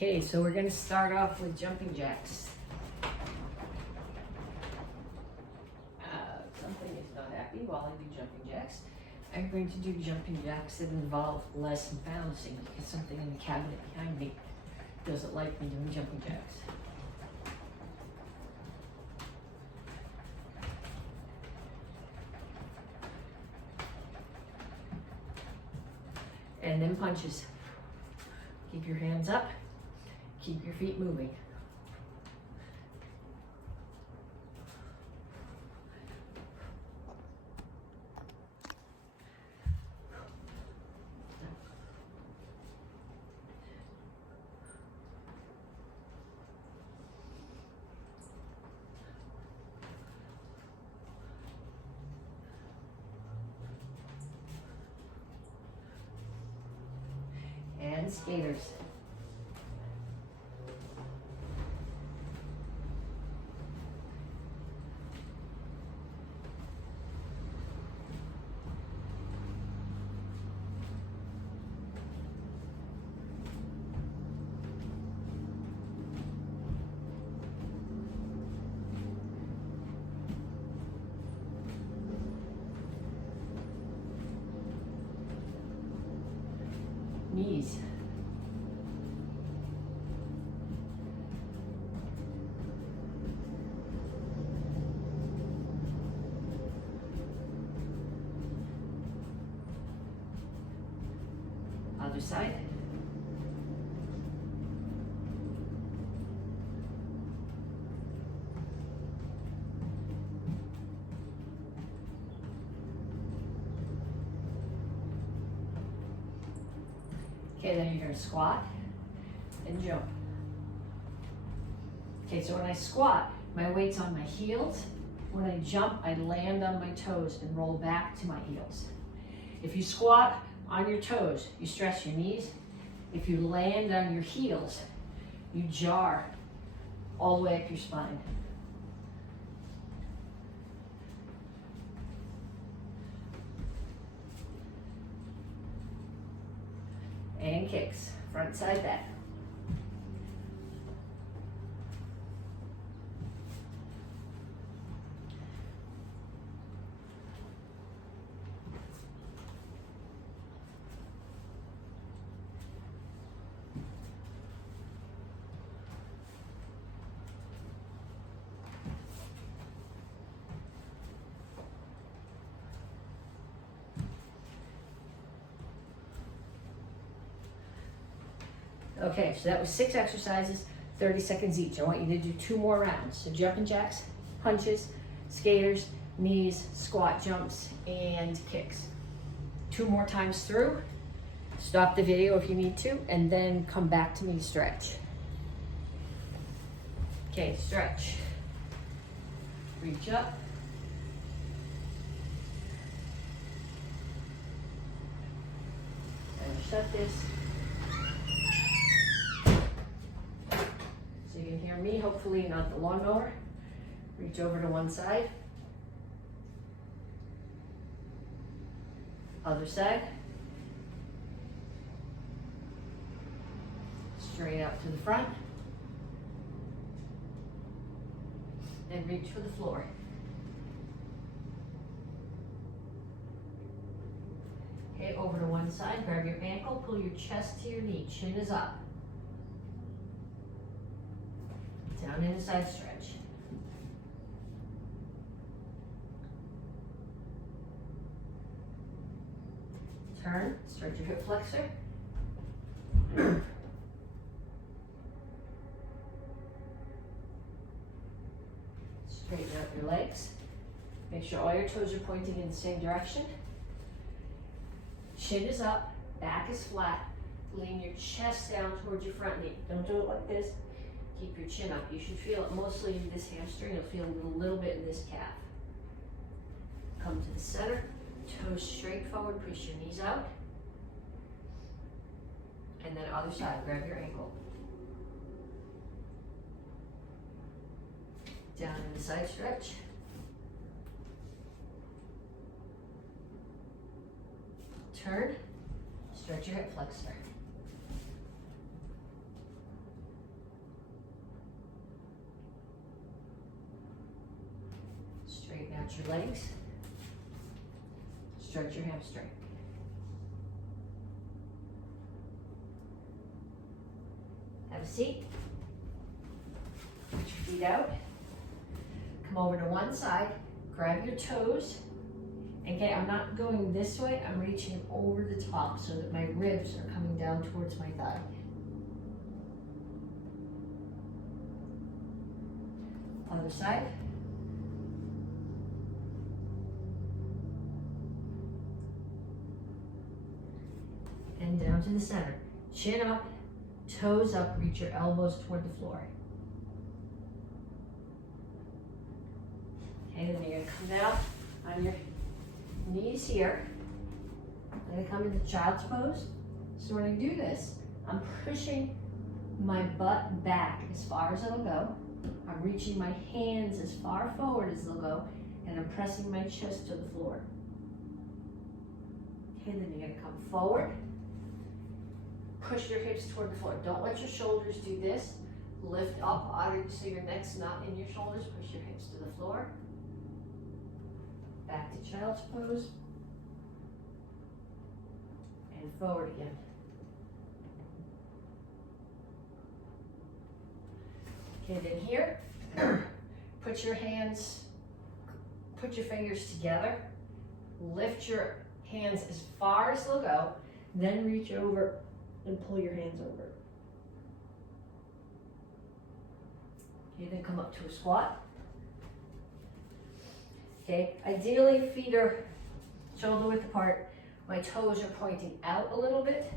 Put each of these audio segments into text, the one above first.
Okay, so we're gonna start off with jumping jacks. Something is not happy while I do jumping jacks. I'm going to do jumping jacks that involve less bouncing because something in the cabinet behind me doesn't like me doing jumping jacks. And then punches. Keep your hands up, keep your feet moving. And skaters. Knees. Other side. Okay, then you're gonna squat and jump. Okay, so when I squat, my weight's on my heels. When I jump, I land on my toes and roll back to my heels. If you squat on your toes, you stress your knees. If you land on your heels, you jar all the way up your spine. And kicks, front side back. Okay, so that was 6 exercises, 30 seconds each. I want you to do 2 more rounds. So jumping jacks, punches, skaters, knees, squat jumps, and kicks. 2 more times through. Stop the video if you need to, and then come back to me to stretch. Okay, stretch. Reach up. And shut this. So you can hear me, hopefully not the lawnmower. Reach over to one side. Other side. Straight out to the front. And reach for the floor. Okay, over to one side, grab your ankle, pull your chest to your knee, chin is up. Down in a side stretch. Turn, stretch your hip flexor. Straighten out your legs. Make sure all your toes are pointing in the same direction. Chin is up, back is flat. Lean your chest down towards your front knee. Don't do it like this. Keep your chin up. You should feel it mostly in this hamstring. You'll feel it a little bit in this calf. Come to the center, toes straight forward, push your knees out. And then other side, grab your ankle. Down in the side stretch. Turn, stretch your hip flexor. Stretch your legs. Stretch your hamstring. Have a seat. Put your feet out. Come over to one side. Grab your toes. Again, I'm not going this way. I'm reaching over the top so that my ribs are coming down towards my thigh. Other side. And down to the center. Chin up, toes up, reach your elbows toward the floor. Okay, then you're gonna come down on your knees here. I'm gonna come into child's pose. So when I do this, I'm pushing my butt back as far as it'll go. I'm reaching my hands as far forward as they'll go, and I'm pressing my chest to the floor. Okay, then you're gonna come forward. Push your hips toward the floor. Don't let your shoulders do this. Lift up so your neck's not in your shoulders. Push your hips to the floor. Back to child's pose. And forward again. Okay, then here, put your fingers together. Lift your hands as far as they'll go. Then reach over and pull your hands over. Okay, then come up to a squat. Okay, ideally feet are shoulder width apart. My toes are pointing out a little bit.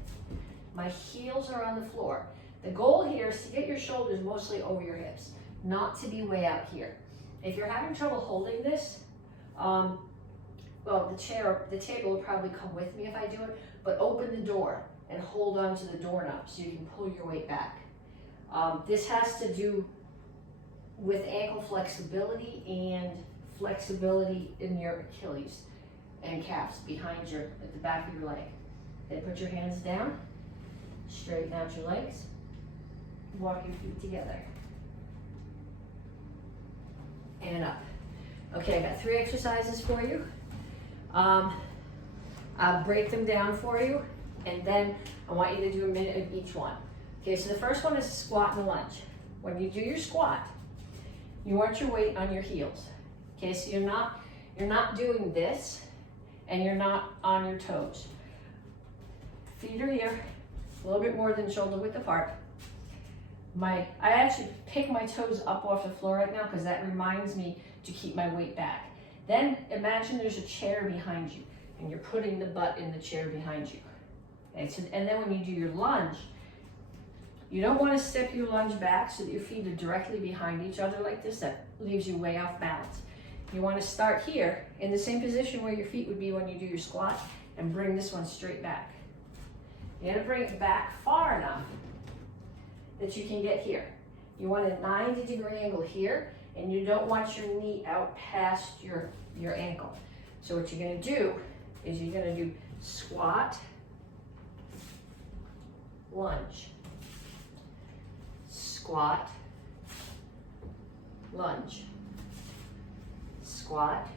My heels are on the floor. The goal here is to get your shoulders mostly over your hips, not to be way out here. If you're having trouble holding this, well, the table will probably come with me if I do it, but open the door and hold on to the doorknob so you can pull your weight back. This has to do with ankle flexibility and flexibility in your Achilles and calves behind at the back of your leg. Then put your hands down, straighten out your legs, walk your feet together. And up. Okay, I got 3 exercises for you. I'll break them down for you, and then I want you to do a minute of each one. Okay, so the first one is a squat and a lunge. When you do your squat, you want your weight on your heels. Okay, so you're not doing this, and you're not on your toes. Feet are here, a little bit more than shoulder width apart. I actually pick my toes up off the floor right now because that reminds me to keep my weight back. Then imagine there's a chair behind you and you're putting the butt in the chair behind you. Okay, so, and then when you do your lunge, you don't want to step your lunge back so that your feet are directly behind each other like this. That leaves you way off balance. You want to start here in the same position where your feet would be when you do your squat and bring this one straight back. You got to bring it back far enough that you can get here. You want a 90-degree angle here, and you don't want your knee out past your ankle. So what you're going to do is you're going to do squat, lunge, squat, lunge, squat,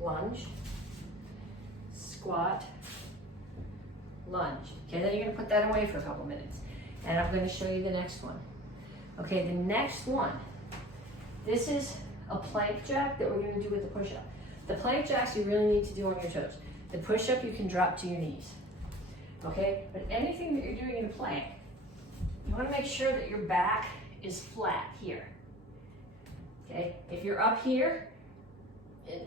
lunge, squat, lunge. Okay, then you're going to put that away for a couple minutes. And I'm going to show you the next one. Okay, the next one. This is a plank jack that we're going to do with the push-up. The plank jacks you really need to do on your toes. The push-up you can drop to your knees. Okay, but anything that you're doing in a plank, you want to make sure that your back is flat here. Okay, if you're up here,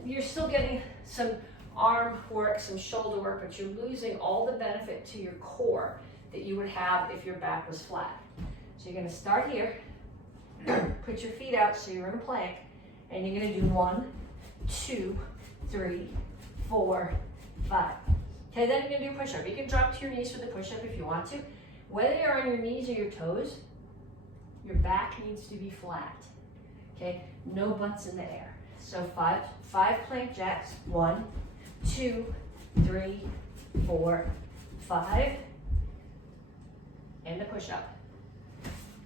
you're still getting some arm work, some shoulder work, but you're losing all the benefit to your core that you would have if your back was flat. So you're going to start here, put your feet out so you're in a plank, and you're going to do 1, 2, 3, 4, 5. Okay, then you're going to do push-up. You can drop to your knees for the push-up if you want to. Whether you're on your knees or your toes, your back needs to be flat. Okay, no butts in the air. So five plank jacks. 1, 2, 3, 4, 5. And the push-up.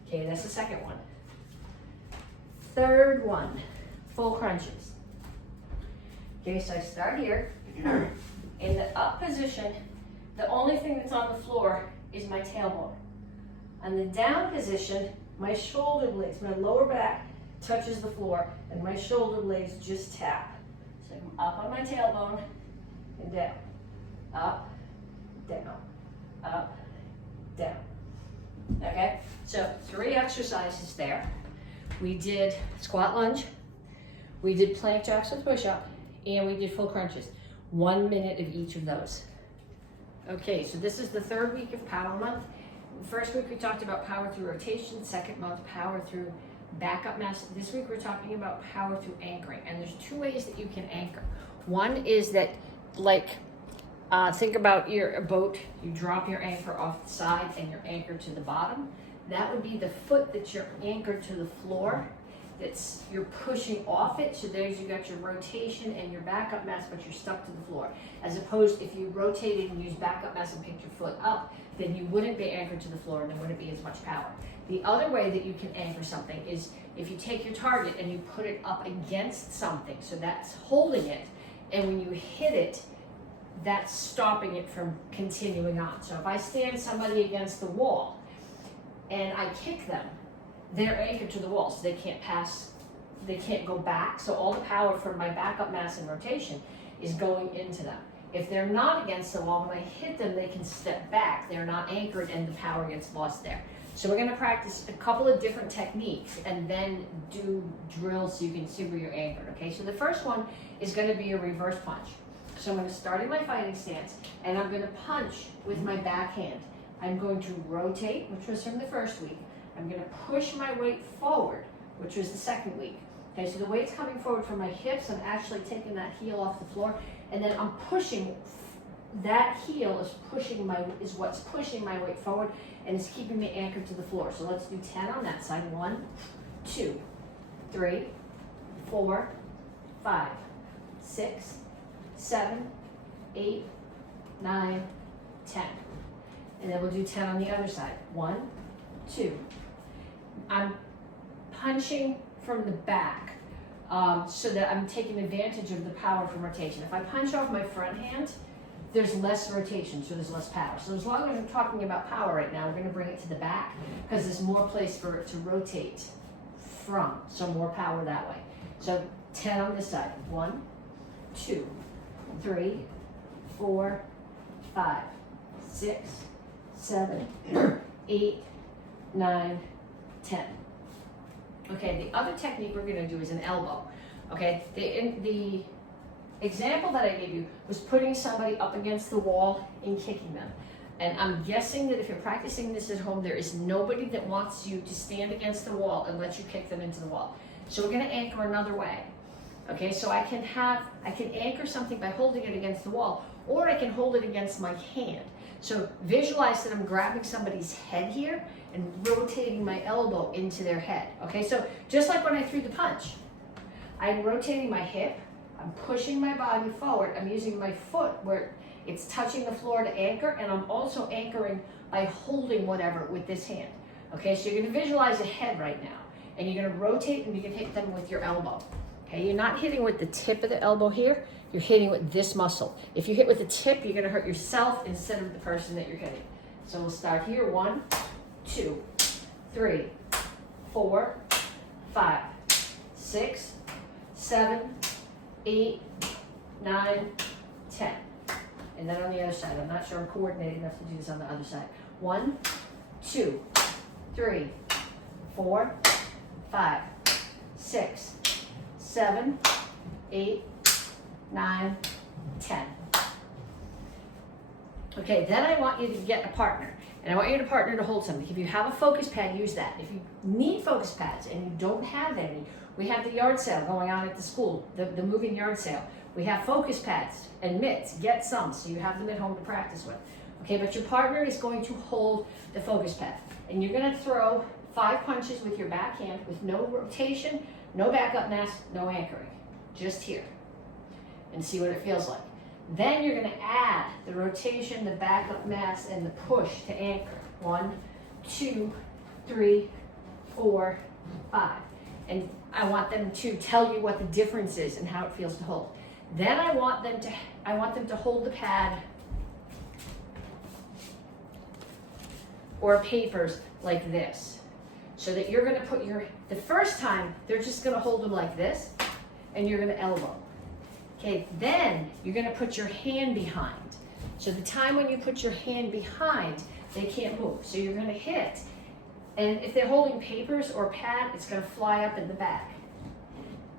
Okay, that's the second one. Third one, full crunches. Okay, so I start here. In the up position, the only thing that's on the floor is my tailbone. On the down position, my shoulder blades, my lower back touches the floor, and my shoulder blades just tap. So I'm up on my tailbone and down. Up, down, up, down. Okay, so 3 exercises there. We did squat lunge, we did plank jacks with push-up, and we did full crunches. 1 minute of each of those. Okay, so this is the 3rd week of Power Month. First week we talked about power through rotation, second month power through backup mass. This week we're talking about power through anchoring, and there's 2 ways that you can anchor. One is that, like, think about a boat, you drop your anchor off the side and you're anchored to the bottom. That would be the foot that you're anchored to the floor, you're pushing off it, so there's you got your rotation and your backup mass, but you're stuck to the floor. As opposed, if you rotated and used backup mass and picked your foot up, then you wouldn't be anchored to the floor and there wouldn't be as much power. The other way that you can anchor something is if you take your target and you put it up against something, so that's holding it, and when you hit it, that's stopping it from continuing on. So if I stand somebody against the wall and I kick them, they're anchored to the wall, so they can't pass, they can't go back. So all the power from my backup mass and rotation is going into them. If they're not against the wall, when I hit them, they can step back. They're not anchored and the power gets lost there. So we're gonna practice a couple of different techniques and then do drills so you can see where you're anchored, okay? So the first one is gonna be a reverse punch. So I'm gonna start in my fighting stance and I'm gonna punch with my backhand. I'm going to rotate, which was from the first week. I'm gonna push my weight forward, which was the second week. Okay, so the weight's coming forward from my hips. I'm actually taking that heel off the floor, and then I'm pushing. That heel is what's pushing my weight forward, and is keeping me anchored to the floor. So let's do 10 on that side. 1, 2, 3, 4, 5, 6, 7, 8, 9, 10. And then we'll do 10 on the other side. 1, 2. I'm punching from the back so that I'm taking advantage of the power from rotation. If I punch off my front hand, there's less rotation, so there's less power. So as long as I'm talking about power right now, we're going to bring it to the back because there's more place for it to rotate from, so more power that way. So 10 on this side. 1, 2, 3, 4, 5, 6, 7, 8, 9, 10. Okay, the other technique we're gonna do is an elbow. Okay, the example that I gave you was putting somebody up against the wall and kicking them. And I'm guessing that if you're practicing this at home, there is nobody that wants you to stand against the wall and let you kick them into the wall. So we're gonna anchor another way. Okay, so I can anchor something by holding it against the wall, or I can hold it against my hand. So visualize that I'm grabbing somebody's head here and rotating my elbow into their head. Okay, so just like when I threw the punch, I'm rotating my hip, I'm pushing my body forward, I'm using my foot where it's touching the floor to anchor, and I'm also anchoring by holding whatever with this hand. Okay, so you're gonna visualize a head right now, and you're gonna rotate and you can hit them with your elbow. Okay, you're not hitting with the tip of the elbow here, you're hitting with this muscle. If you hit with the tip, you're gonna hurt yourself instead of the person that you're hitting. So we'll start here. 1, 2, 3, 4, 5, 6, 7, 8, 9, 10. And then on the other side, I'm not sure I'm coordinated enough to do this on the other side. 1, 2, 3, 4, 5, 6, 7, 8, 9, 10. Okay, then I want you to get a partner. And I want you to partner to hold something. If you have a focus pad, use that. If you need focus pads and you don't have any, we have the yard sale going on at the school, the moving yard sale. We have focus pads and mitts. Get some so you have them at home to practice with. Okay, but your partner is going to hold the focus pad. And you're going to throw 5 punches with your backhand with no rotation, no backup mass, no anchoring. Just here. And see what it feels like. Then you're going to add the rotation, the backup mass, and the push to anchor. 1, 2, 3, 4, 5. And I want them to tell you what the difference is and how it feels to hold. Then I want them to hold the pad or papers like this, so that you're gonna put the first time, they're just gonna hold them like this, and you're gonna elbow. Okay, then you're gonna put your hand behind. So the time when you put your hand behind, they can't move. So you're gonna hit, and if they're holding papers or pad, it's gonna fly up in the back.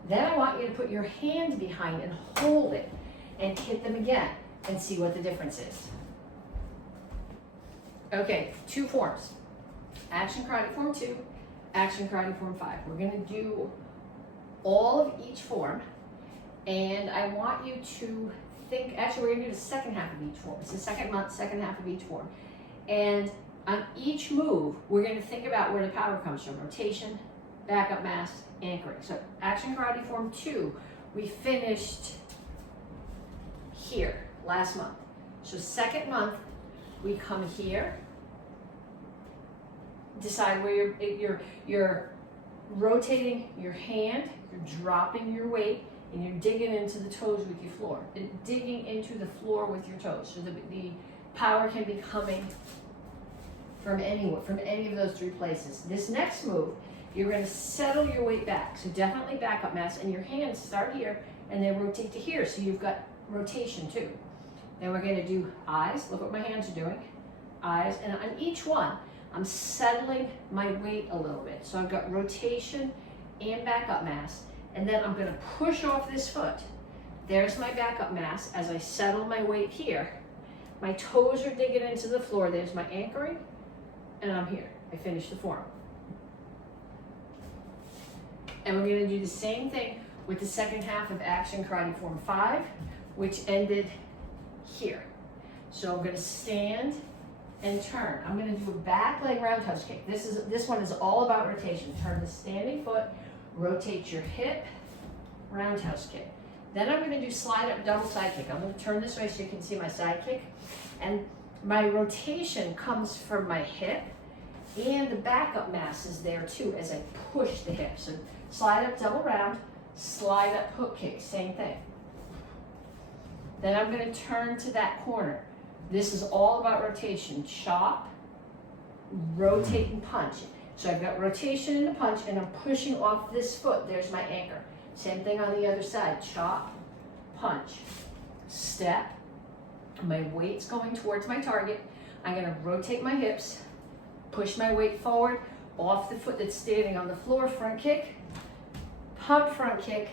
Then I want you to put your hand behind and hold it, and hit them again, and see what the difference is. Okay, 2 forms. Action Karate Form 2, Action Karate Form 5. We're gonna do all of each form, and I want you to think, actually we're gonna do the second half of each form. It's the second half of each form. And on each move, we're gonna think about where the power comes from. Rotation, backup mass, anchoring. So Action Karate Form 2, we finished here last month. So second month, we come here, decide where you're rotating your hand, you're dropping your weight, and you're digging into the toes with your floor. Digging into the floor with your toes. So the power can be coming from anywhere, from any of those 3 places. This next move, you're gonna settle your weight back. So definitely backup mass, and your hands start here and then rotate to here. So you've got rotation too. Then we're gonna do eyes. Look what my hands are doing. Eyes, and on each one, I'm settling my weight a little bit. So I've got rotation and backup mass, and then I'm gonna push off this foot. There's my backup mass as I settle my weight here. My toes are digging into the floor. There's my anchoring, and I'm here. I finish the form. And we're gonna do the same thing with the second half of Action Karate Form 5, which ended here. So I'm gonna stand and turn. I'm gonna do a back leg roundhouse kick. This one is all about rotation. Turn the standing foot, rotate your hip, roundhouse kick. Then I'm gonna do slide up double side kick. I'm gonna turn this way so you can see my side kick. And my rotation comes from my hip, and the backup mass is there too as I push the hip. So slide up double round, slide up hook kick, same thing. Then I'm gonna turn to that corner. This is all about rotation. Chop, rotate, and punch. So I've got rotation and a punch, and I'm pushing off this foot. There's my anchor. Same thing on the other side. Chop, punch, step. My weight's going towards my target. I'm gonna rotate my hips, push my weight forward, off the foot that's standing on the floor, front kick, pump front kick.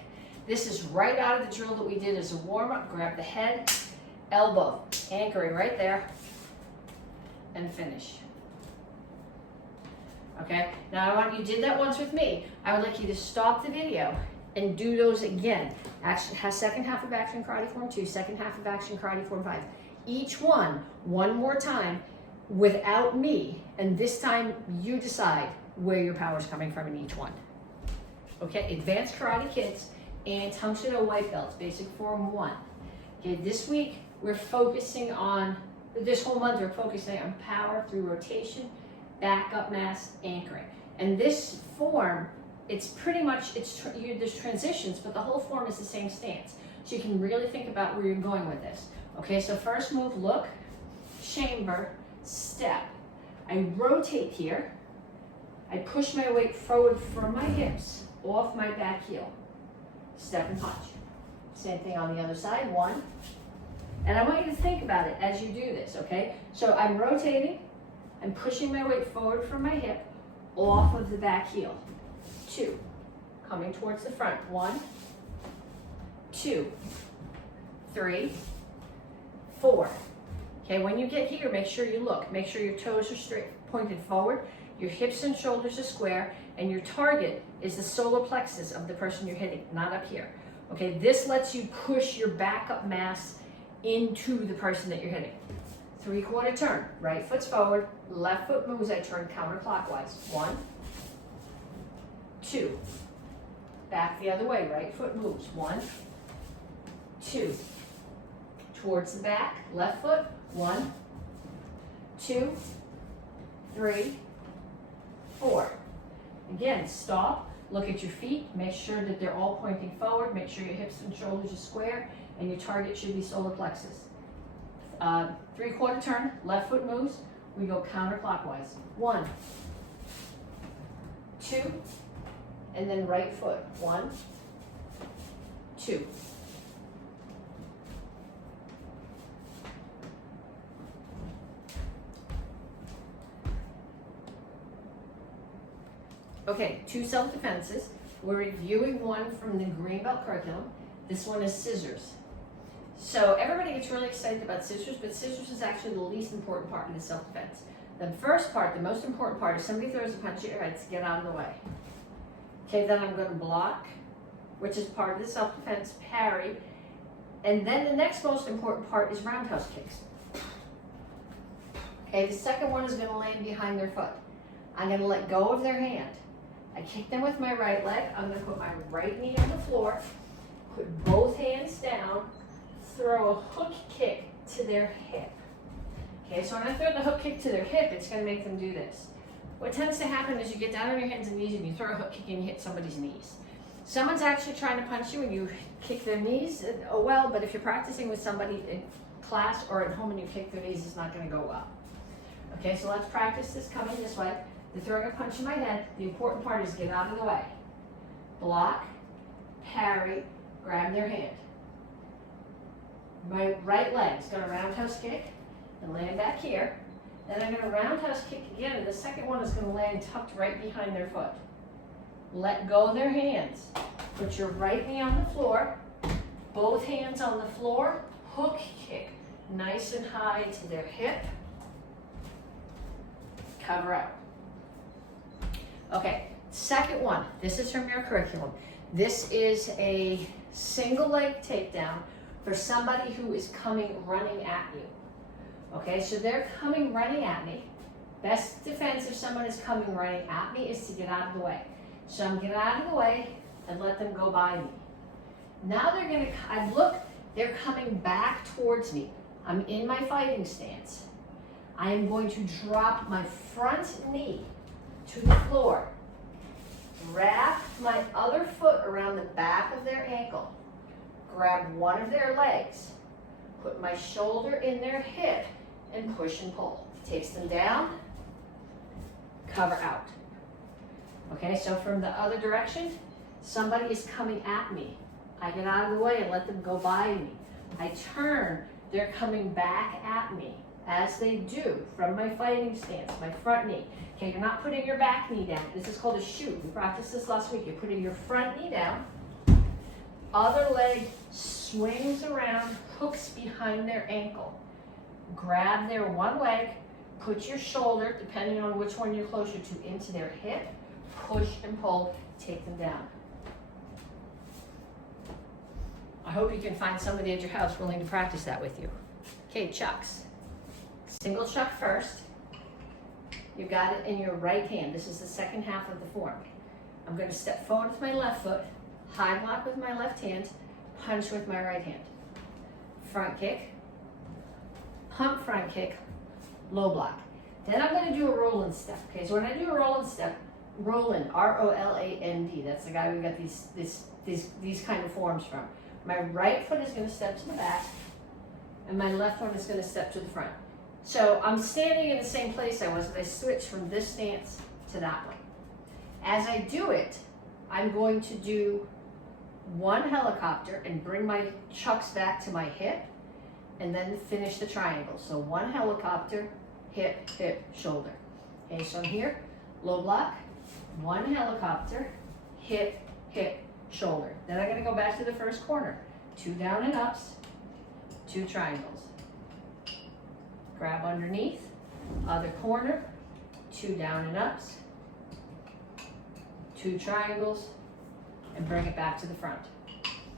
This is right out of the drill that we did as a warm-up. Grab the head, elbow, anchoring right there, and finish. Okay, now I want you did that once with me. I would like you to stop the video and do those again. Second half of Action Karate Form 2, second half of Action Karate Form 5. Each one more time without me, and this time you decide where your power is coming from in each one. Okay, Advanced Karate Kids and Tang Soo Do White Belts, Basic Form 1. Okay, this week we're focusing on, this whole month we're focusing on power through rotation, backup mass, anchoring. And this form, it's pretty much, there's transitions, but the whole form is the same stance. So you can really think about where you're going with this. Okay, so first move, look, chamber, step. I rotate here. I push my weight forward from my hips, off my back heel. Step and punch. Same thing on the other side, 1. And I want you to think about it as you do this, okay? So I'm rotating, I'm pushing my weight forward from my hip, off of the back heel. 2, coming towards the front, 1, 2, 3, 4. Okay, when you get here, make sure you look. Make sure your toes are straight, pointed forward, your hips and shoulders are square, and your target is the solar plexus of the person you're hitting, not up here. Okay, this lets you push your backup mass into the person that you're hitting. 3/4 turn, right foot's forward, left foot moves, I turn counterclockwise. 1, 2, back the other way, right foot moves. 1, 2, towards the back, left foot. 1, 2, 3, 4. Again, stop, Look at your feet, make sure that they're all pointing forward, make sure your hips and shoulders are square, and your target should be solar plexus. 3/4 turn, left foot moves, we go counterclockwise. 1, 2, and then right foot. 1, 2. Okay, 2 self-defenses. We're reviewing one from the green belt curriculum. This one is scissors. So everybody gets really excited about scissors, but scissors is actually the least important part of the self-defense. The first part, the most important part, is somebody throws a punch at your head, get out of the way. Okay, then I'm going to block, which is part of the self-defense, parry, and then the next most important part is roundhouse kicks. Okay, the second one is going to land behind their foot. I'm going to let go of their hand. I kick them with my right leg. I'm going to put my right knee on the floor, put both hands down, throw a hook kick to their hip. Okay, so when I throw the hook kick to their hip, it's going to make them do this. What tends to happen is you get down on your hands and knees and you throw a hook kick and you hit somebody's knees. Someone's actually trying to punch you and you kick their knees, oh well, but if you're practicing with somebody in class or at home and you kick their knees, it's not going to go well. Okay, so let's practice this coming this way. They're throwing a punch in my head. The important part is get out of the way. Block, parry, grab their hand. My right leg is going to roundhouse kick and land back here. Then I'm going to roundhouse kick again, and the second one is going to land tucked right behind their foot. Let go of their hands. Put your right knee on the floor, both hands on the floor, hook kick nice and high to their hip. Cover out. Okay, second one. This is from your curriculum. This is a single leg takedown for somebody who is coming running at you. Okay, so they're coming running at me. Best defense if someone is coming running at me is to get out of the way. So I'm getting out of the way and let them go by me. Now they're going to, they're coming back towards me. I'm in my fighting stance. I am going to drop my front knee to the floor. Wrap my other foot around the back of their ankle. Grab one of their legs. Put my shoulder in their hip and push and pull. Takes them down. Cover out. Okay, so from the other direction, somebody is coming at me. I get out of the way and let them go by me. I turn, they're coming back at me. As they do, from my fighting stance, my front knee. Okay, you're not putting your back knee down. This is called a shoot. We practiced this last week. You're putting your front knee down. Other leg swings around, hooks behind their ankle. Grab their one leg, put your shoulder, depending on which one you're closer to, into their hip, push and pull, take them down. I hope you can find somebody at your house willing to practice that with you. Okay, chucks. Single chuck first. You've got it in your right hand. This is the second half of the form. I'm going to step forward with my left foot, high block with my left hand, punch with my right hand. Front kick, pump front kick, low block. Then I'm going to do a roll-in step. Okay, so when I do a roll-in step, roll-in, R-O-L-A-N-D. That's the guy we got these kind of forms from. My right foot is going to step to the back, and my left one is going to step to the front. So I'm standing in the same place I was, but I switch from this stance to that one. As I do it, I'm going to do one helicopter and bring my chucks back to my hip, and then finish the triangle. So one helicopter, hip, hip, shoulder. Okay, so I'm here, low block, one helicopter, hip, hip, shoulder. Then I'm going to go back to the first corner. 2 down and ups, 2 triangles. Grab underneath, other corner, 2 down and ups, 2 triangles, and bring it back to the front.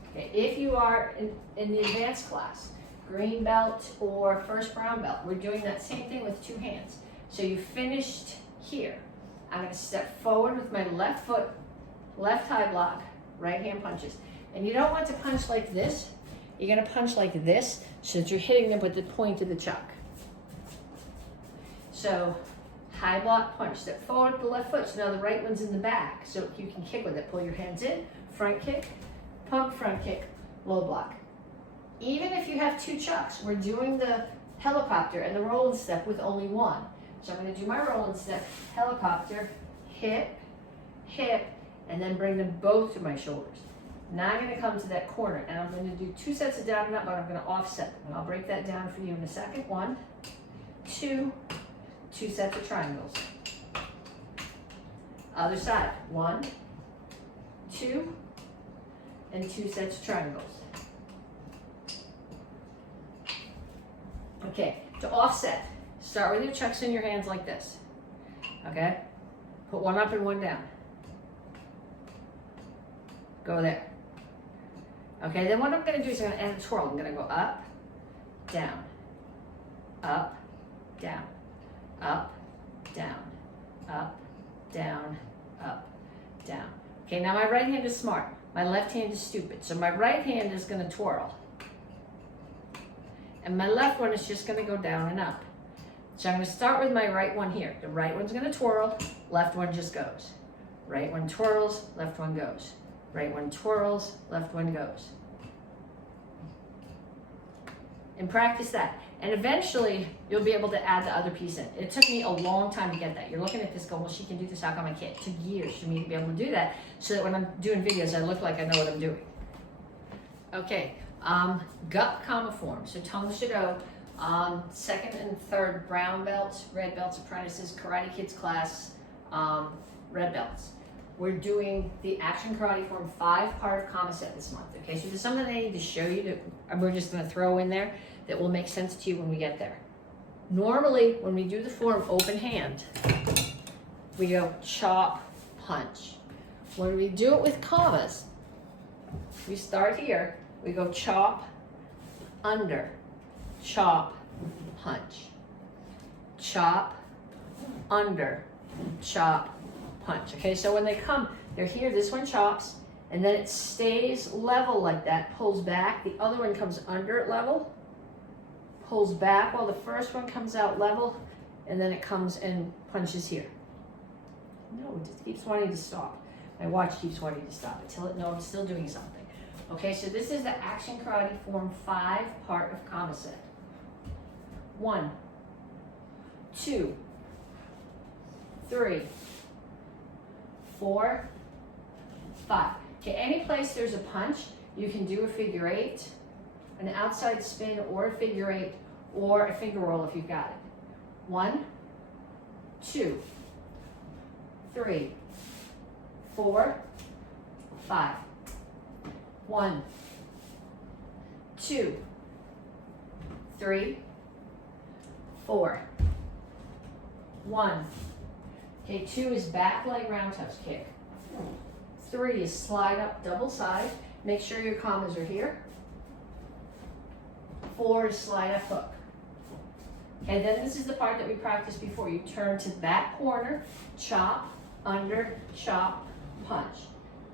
Okay, if you are in the advanced class, green belt or first brown belt, we're doing that same thing with 2 hands. So you finished here. I'm going to step forward with my left foot, left high block, right hand punches. And you don't want to punch like this. You're going to punch like this so that you're hitting them with the point of the chuck. So high block punch. Step forward with the left foot, so now the right one's in the back, so you can kick with it. Pull your hands in, front kick, pump, front kick, low block. Even if you have 2 chucks, we're doing the helicopter and the roll and step with only 1. So I'm going to do my roll and step, helicopter, hip, hip, and then bring them both to my shoulders. Now I'm going to come to that corner, and I'm going to do 2 sets of down and up, but I'm going to offset them. And I'll break that down for you in a second. 1, 2, 2 sets of triangles. Other side. 1, 2, and 2 sets of triangles. Okay, to offset, start with your chucks in your hands like this. Okay? Put 1 up and 1 down. Go there. Okay, then what I'm going to do is I'm going to add a twirl. I'm going to go up, down, up, down, up, down, up, down, up, down. Okay, now my right hand is smart. My left hand is stupid. So my right hand is going to twirl. And my left one is just going to go down and up. So I'm going to start with my right one here. The right one's going to twirl, left one just goes. Right one twirls, left one goes. Right one twirls, left one goes. And practice that. And eventually, you'll be able to add the other piece in. It took me a long time to get that. You're looking at this going, well, she can do this, how come I can't? It took years for me to be able to do that, so that when I'm doing videos, I look like I know what I'm doing. Okay, gut kama form. So Tang Soo Do, 2nd and 3rd brown belts, red belts, apprentices, Karate Kids class, red belts. We're doing the action karate form 5-part of kama set this month. Okay, so there's something I need to show you that we're just going to throw in there that will make sense to you when we get there. Normally, when we do the form open hand, we go chop, punch. When we do it with kamas, we start here, we go chop, under, chop, punch. Chop, under, chop, punch. Okay, so when they come, they're here, this one chops, and then it stays level like that, pulls back, the other one comes under at level, pulls back while the first one comes out level, and then it comes and punches here. No, it just keeps wanting to stop. My watch keeps wanting to stop until it knows I'm still doing something. Okay, so this is the action karate form 5-part of kama set. 1, 2, 3, 4, 5. Okay, any place there's a punch, you can do a figure 8, an outside spin, or a figure 8, or a finger roll if you've got it. 1, 2, 3, 4, 5. 1, 2, 3, 4. 1. Okay, 2 is back leg roundhouse kick. 3 is slide up double side. Make sure your kamas are here. 4 is slide up hook. Okay, then this is the part that we practiced before. You turn to that corner, chop, under, chop, punch.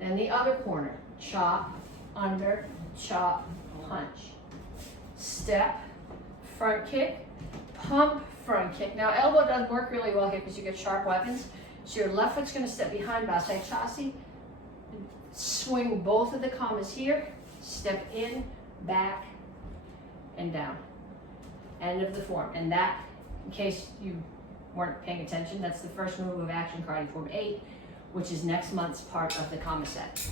Then the other corner, chop, under, chop, punch. Step, front kick, pump, front kick. Now elbow doesn't work really well here because you get sharp weapons. So your left foot's going to step behind Basai Chassi. Swing both of the kamas here. Step in, back, and down. End of the form. And that, in case you weren't paying attention, that's the first move of action karate form 8, which is next month's part of the kama set.